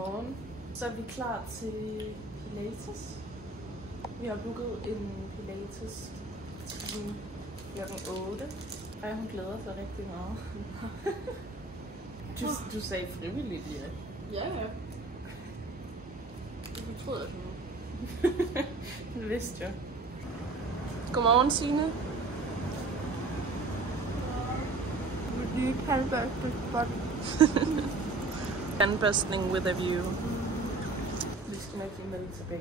Godmorgen. Så er vi klar til Pilates. Vi har booket en Pilates til klokken 8. Ej, hun glæder sig rigtig meget. Du sagde frivilligt, ja. Ja. Du troede, at hun... Det vidste jeg. Godmorgen, Signe. Nye pandbørstespot. Tandbørstning with a view. Vi skal nok lige melde tilbage.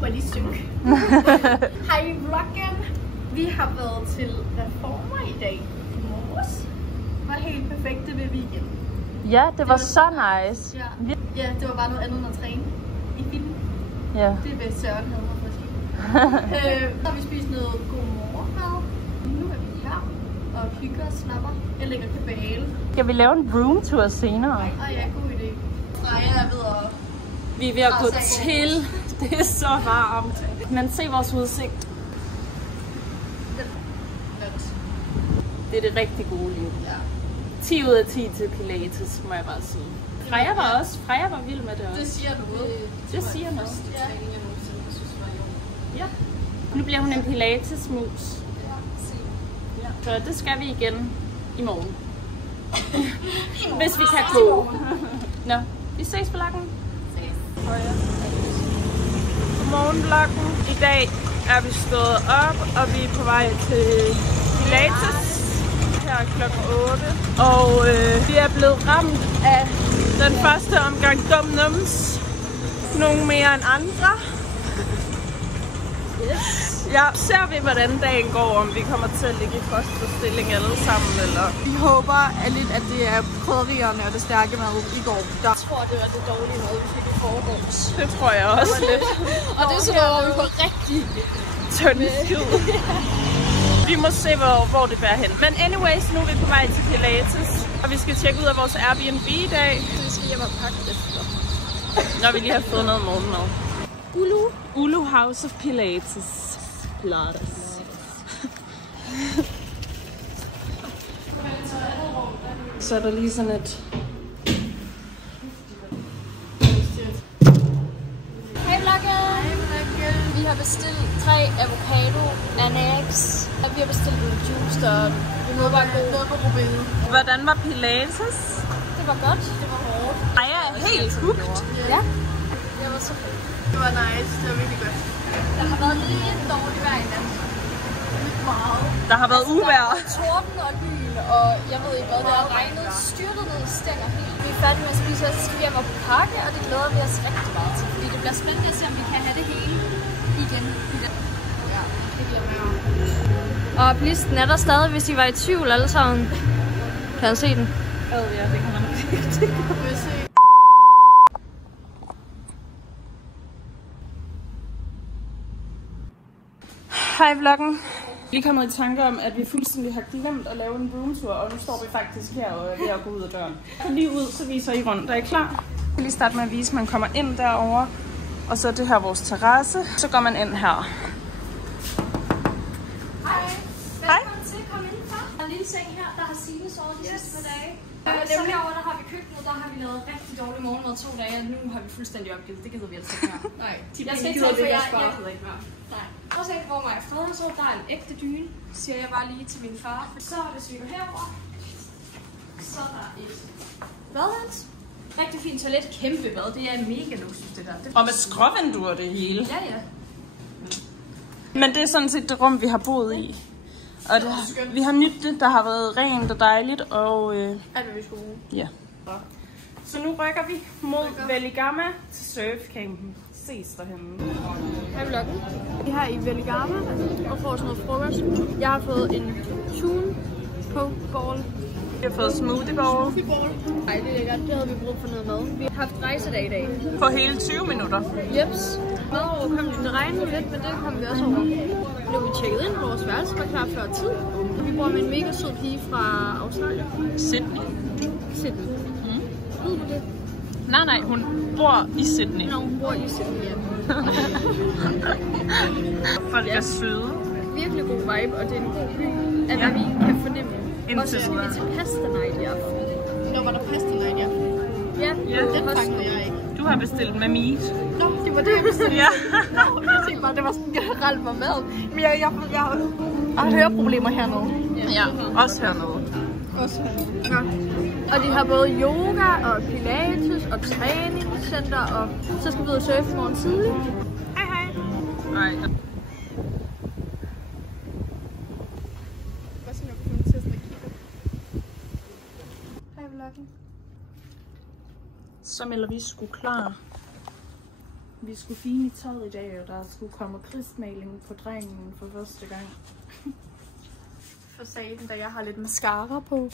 Må jeg lige synge? Hej vloggen! Vi har været til reformer i dag. I morges. Det var helt perfekt ved weekenden. Ja, det var så nice. Ja, det var bare noget andet end at træne i film. Ja. Det er bedst Søren havde mig for at sige. Så har vi spist noget god morgenmad. Nu er vi her og hygger og slapper. Jeg lægger kabale. Skal vi lave en roomtour senere? Ja, god idé. Jeg er ved at... Vi er ved at gå til. Det er så varmt. Men se vores udsigt. Det er det rigtig gode liv. Ja. 10 ud af 10 til Pilates, må jeg bare sige. Freja var vild med det også. Det siger noget. Det siger noget. Ja. Ja. Nu bliver hun en Pilates-mus. Ja. Så det skal vi igen i morgen. Hvis vi kan gå. Nå, vi ses på lakken. Godmorgen vloggen. I dag er vi stået op, og vi er på vej til Pilates. Her klokken 8. Og vi er blevet ramt af den første omgang dum-nums. Nogle mere end andre. Yes. Ja, ser vi hvordan dagen går, om vi kommer til at ligge i fosterstilling alle sammen, eller? Vi håber lidt, at det er krydderierne og det stærke mad i går. Jeg tror, det var det dårlige mad, vi fik i forgårs. Det tror jeg også lidt. Og det er sådan noget, hvor vi får rigtig tynd skid. Vi må se, hvor det bærer hen. Men anyways, nu er vi på vej til Pilates, og vi skal tjekke ud af vores Airbnb i dag. Så vi skal hjem og pakke efter. Når vi lige har fået noget morgenmad. Ulu House of Pilates. Så er der lige sådan et... Hej vloggen! Vi har bestilt 3 avocado, ananas. Vi har bestilt en juice, og vi må bare gå ned på rubinen. Hvordan var Pilates? Det var godt. Det var hårdt. Ej, jeg er helt hooked. Ja. Det var så fedt. Det var nice. Det var virkelig godt. Der har været lidt dårligt vejr i nat. Lidt meget. Der har været uvejr. Torden og lyn, og jeg ved ikke hvad, det har regnet, styrtet ned i stænger helt. Vi er færdige med at spise, og så skal vi hjem og pakke, og det glæder vi os rigtig meget til. Fordi det bliver spændende at se, om vi kan have det hele igen. Ja, det bliver mere. Og listen er der stadig, hvis I var i tvivl alle sammen. Kan jeg se den? Ja, det kan man ikke. Hej vloggen. Vi er kommet i tanke om, at vi fuldstændig har glemt at lave en roomtour, og nu står vi faktisk her og er ved at gå ud af døren. Så lige ud, så viser I rundt. Er I klar? Jeg vil lige starte med at vise, at man kommer ind derovre, og så er det her vores terrasse. Så går man ind her. Hej. Velkommen til. Kom indenfor. Der er en lille seng her, der har Signe sovet de sidste par dage. Så herovre, der har vi køkkenet, der har vi lavet rigtig dårlig morgenmad 2 dage, og nu har vi fuldstændig opgivet. Det gider vi altså ikke mere. Nej, jeg skal ikke tage, for jeg gider ikke mere. Nej. Og så hvor mig fred, så der er en ægte dyne, siger jeg bare lige til min far. Så hvis vi går herover, så er der et badeværelse. Rigtig fint toilet, kæmpe bad. Det er mega luksus det der. Og med skråvinduer det hele. Ja. Men det er sådan set det rum, vi har boet i. Og det, vi har nydt det, der har været rent og dejligt, og Alt hvad vi skulle bruge. ja. Så nu rykker vi mod Veligama til surfcampen. Ses derhenne. Hej vloggen. Vi har i Veligama og får sådan noget frokost. Jeg har fået en tune pokeball. Vi har fået smoothie bowl. Ej, det er lækkert. Det havde vi brug for noget mad. Vi har haft rejsedag i dag. På hele 20 minutter. Jeps. Det regnede lidt, men det kom vi også over. Nu er vi tjekket ind. Vores værelse var klar før tid. Vi bor med en mega sød pige fra Australien. Sydney. Ved du det? Nej, hun bor i Sydney. Nå, hun bor i Sydney, ja. Folk er søde. Virkelig god vibe, og det er en god by, at vi kan fornemme. Og så skal vi til pasta night i aften. Nå, var der pasta ja? Ja, Den fangede jeg ikke. Du har bestilt med meat. Nå, det var det, jeg bestilte. Ja. Nå, jeg tænkte bare, det var sådan generelt med mad. Men jeg har høreproblemer hernede. Ja, også hernede. Også hernede. Ja. Og de har både yoga og pilates og træningscenter, og så skal vi ud og surfe i morgen tidlig. Hej hej. Nej. Hvad så, når vi kommer til at kigge? Hej vloggen. Så melder vi skulle klar. Vi skulle fine i tøjet i dag, og der skulle komme krigsmaling på drengen for første gang. For satan, da jeg har lidt mascara på.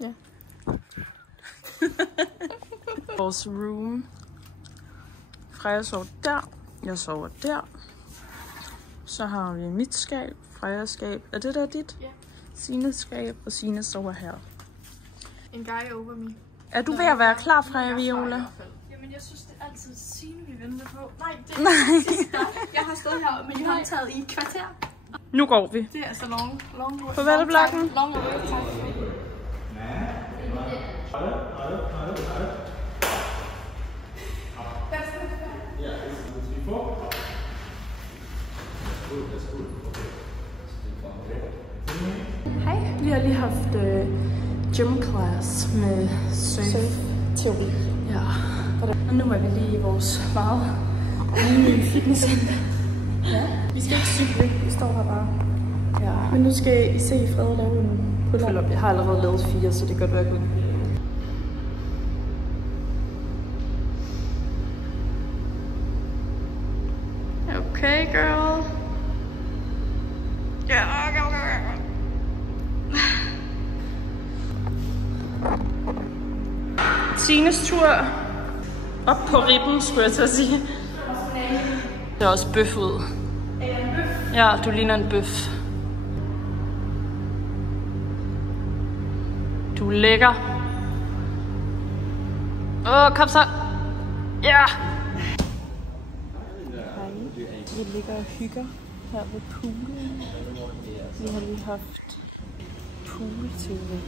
Ja. Vores room. Freja sover der. Jeg sover der. Så har vi mit skab. Frejas skab. Er det der dit? Ja. Sines skab. Og Sine sover her. En guy over me. Er du ved at være klar, Freja Viola? Jamen, jeg synes, det er altid Signe, vi venter på. Nej, det er sidste dag. Jeg har stået her med håndtaget i et kvarter. Nu går vi. Det er altså long Farvel, vloggen. Long work time. Hej. Vi har lige haft gym class med surf-teori. Ja. Og nu er vi lige i vores meget nye fitnesscenter. Ja. Vi skal ikke cykle, vi står her bare. Ja. Men nu skal I se Frede lave en pull-up. Jeg har allerede lavet 4, så det gør godt ud. Okay, girl. Ja, go. Sines tur op på ribben, skulle jeg til at sige. Det er også bøf ud. Ja, du ligner en bøf. Du er lækker. Kom så. Ja. Hej. Vi ligger og hygger her ved poolen. Vi har lige haft poolteori.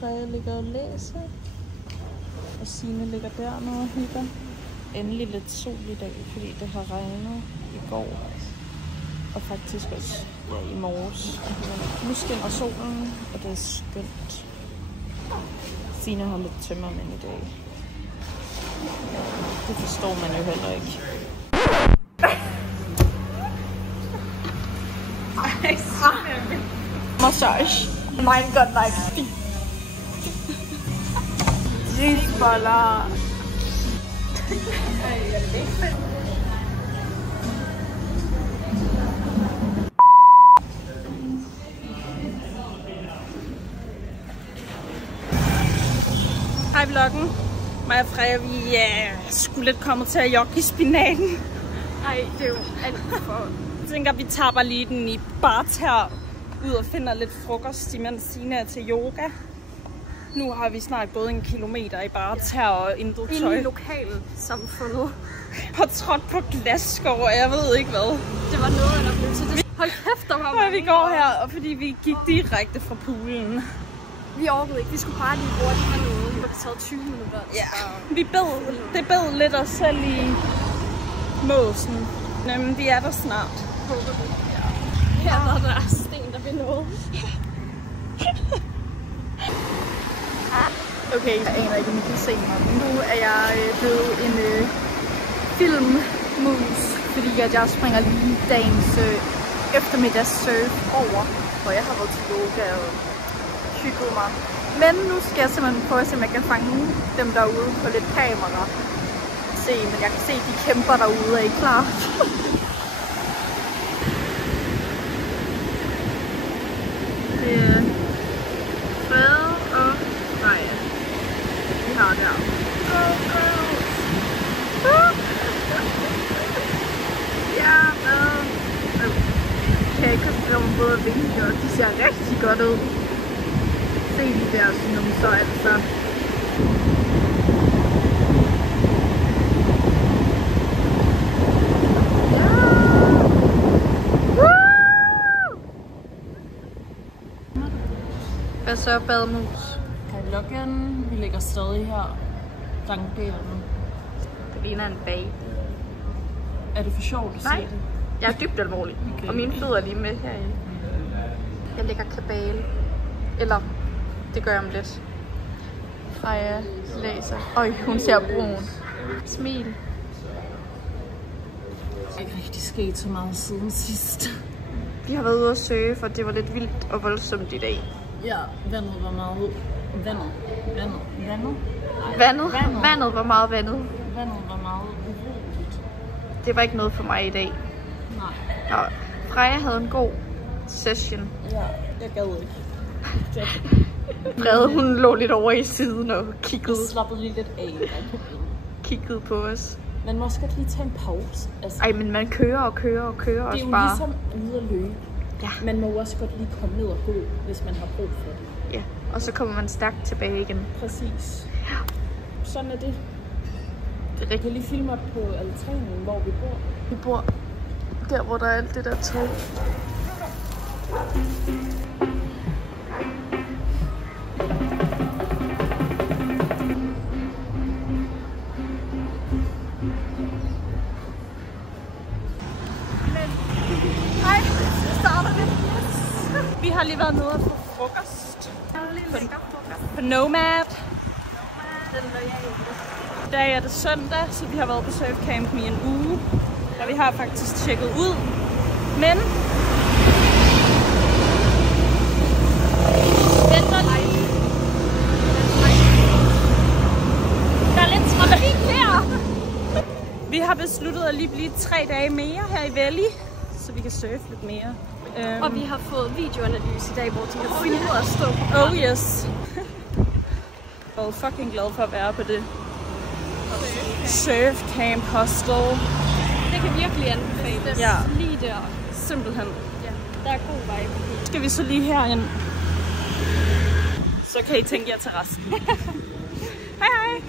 Freja ligger og læser. Og Signe ligger dernede og hygger. Endelig lidt sol i dag, fordi det har regnet i går. Og faktisk også i morges. Men nu skinner solen, og det er skønt. Signe har lidt tømmermænd i dag. Det forstår man jo heller ikke. Massage. Mine got like risboller. Hej vloggen. Mig og Freja, vi skulle lidt komme til at jogge i spinaten. Ej, det er jo alt for... Jeg tænker, vi tager bare lige den i barter ud og finder lidt frokost, imens Signe er til yoga. Nu har vi snart gået 1 kilometer i barter og intet tøj. Inde i lokalsamfundet. Og trådt på glasskår, og jeg ved ikke hvad. Det var noget, der blev til det. Hold kæft, der var mange. Og vi går her, og fordi vi gik direkte fra poolen. Vi orkede ikke. Vi skulle bare lige hurtigt have noget. Det har taget 20 minutter. Ja, det bed lidt os selv i måsen. Men vi er der snart. Håber vi. Ja. Her var der sten, der vil noget. Okay, jeg aner ikke, om I kan se mig. Nu er jeg blevet en filmmus, fordi jeg springer lige dagens eftermiddagssurf over, hvor jeg har været til yoga og hygget mig. Men nu skal jeg simpelthen prøve at se, om jeg kan fange dem derude på lidt kamera. Se, men jeg kan se, de kæmper derude. Er I klar? Det er Frede og Freja. Vi har der. Ja, kan jeg ikke komme både at vinke, og de ser rigtig godt ud. Se de der numser, altså. Hvad så, badmus? Kan jeg logge ind? Vi ligger stadig her. Dankdelen. Det ligner en bag. Er det for sjovt at se det? Jeg er dybt alvorlig. Okay. Og mine fødder er lige med her i. Jeg lægger kabale. Eller, det gør jeg om lidt. Freja læser. Øj, hun ser brun. Smil. Det er ikke rigtig sket så meget siden sidst. Vi har været ude at søge, for det var lidt vildt og voldsomt i dag. Ja, vandet var meget... Vandet Vandet var meget vandet. Vandet var meget uroligt. Det var ikke noget for mig i dag. Nej. Og Freja havde en god session. Ja, jeg gad ikke. Frede, hun lå lidt over i siden og kiggede. Jeg slappede lige lidt af. Kiggede på os. Man må også godt lige tage en pause. Altså, Ej, men man kører og kører og kører også bare. Det er jo ligesom ude at løbe. Ja. Man må også godt lige komme ned og gå, hvis man har brug for det. Ja, og så kommer man stærkt tilbage igen. Præcis. Ja. Sådan er det. Det er Jeg kan lige filme op på altanen, hvor vi bor. Vi bor der, hvor der er alt det der tog. Hej, så starter det. Vi har lige været nede på frokost. På Nomad. I dag er det søndag, så vi har været på surfcamp i en uge. Og vi har faktisk tjekket ud. Men... Der er lidt trafik her. Vi har besluttet at lige blive 3 dage mere her i Valley, så vi kan surfe lidt mere. Og vi har fået videoanalyse i dag, hvor de har fundet ud af at stå på. Oh yes. Jeg er fucking glad for at være på det. Surf Camp Hostel. Det kan virkelig anbefales. Ja. Lige der. Simpelthen. Ja. Der er god vibe. Skal vi så lige herind? Så kan I tænke jer til resten. Hej hej!